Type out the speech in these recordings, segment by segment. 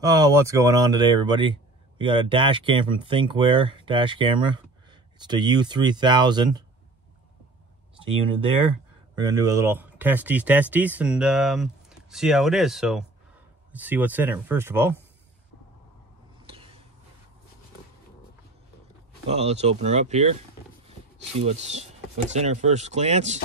Oh, what's going on today, everybody? We got a dash cam from Thinkware dash camera. It's the u3000. It's the unit there. We're gonna do a little testies and see how it is. So let's see what's in it first of all. Well, let's open her up here. See what's in her first glance.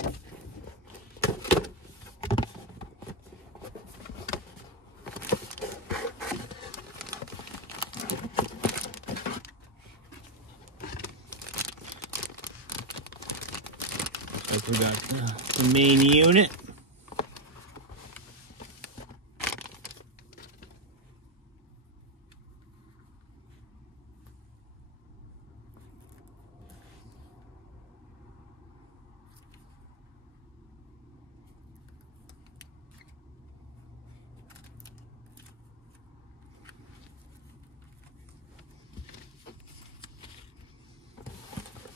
Like we got the main unit.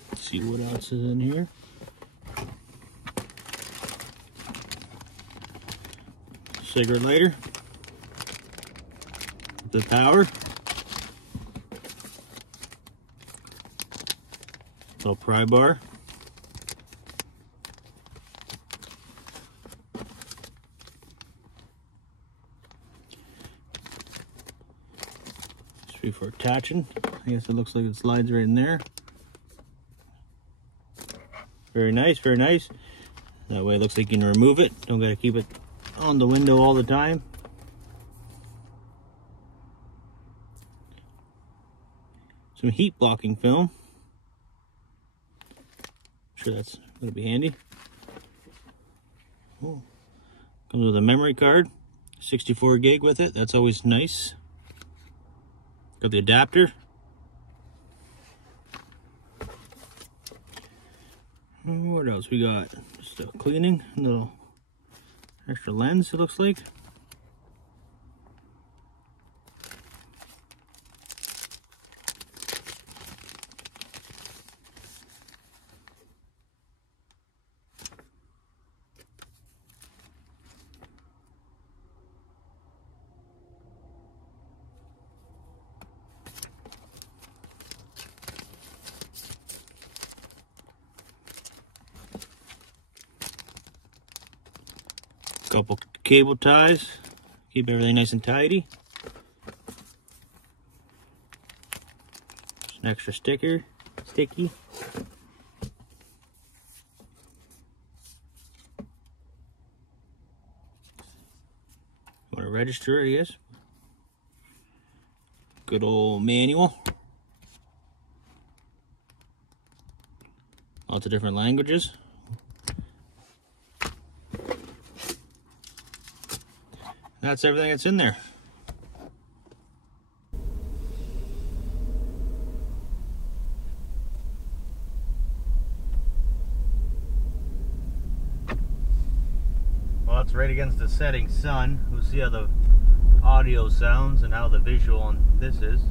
Let's see what else is in here. Cigarette lighter, the power, little pry bar, just before attaching. I guess it looks like it slides right in there. Very nice, very nice. That way it looks like you can remove it. Don't gotta keep it on the window all the time. Some heat blocking film. I'm sure that's gonna be handy. Oh. Comes with a memory card, 64 gig with it. That's always nice. Got the adapter. What else we got? Just a cleaning, a little extra lens, it looks like. Couple cable ties, keep everything nice and tidy. Just an extra sticky. Want to register it, I guess. Good old manual. Lots of different languages. That's everything that's in there. Well, it's right against the setting sun. We'll see how the audio sounds and how the visual on this is.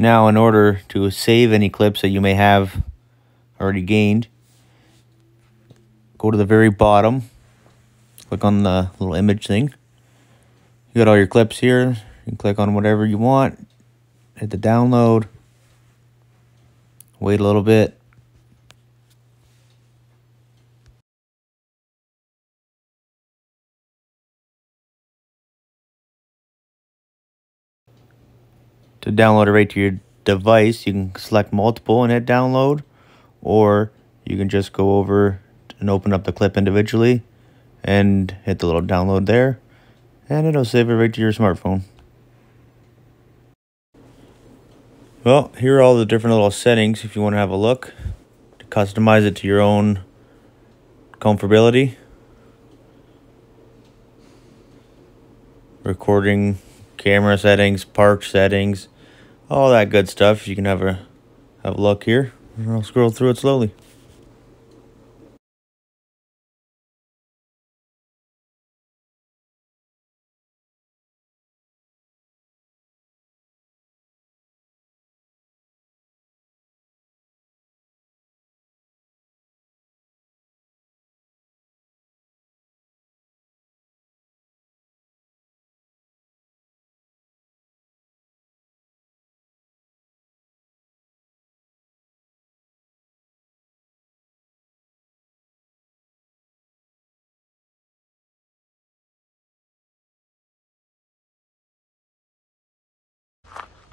Now, in order to save any clips that you may have already gained, go to the very bottom, click on the little image thing. You got all your clips here. You can click on whatever you want, hit the download, wait a little bit. To download it right to your device, you can select multiple and hit download, or you can just go over and open up the clip individually and hit the little download there, and it'll save it right to your smartphone. Well, here are all the different little settings if you want to have a look to customize it to your own comfortability. Recording, camera settings, park settings, all that good stuff. You can have a look here. I'll scroll through it slowly.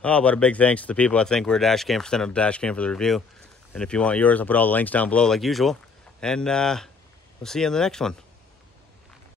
Oh, but a big thanks to the people at Thinkware Dashcam for sending up the dashcam for the review. And if you want yours, I'll put all the links down below like usual. And we'll see you in the next one.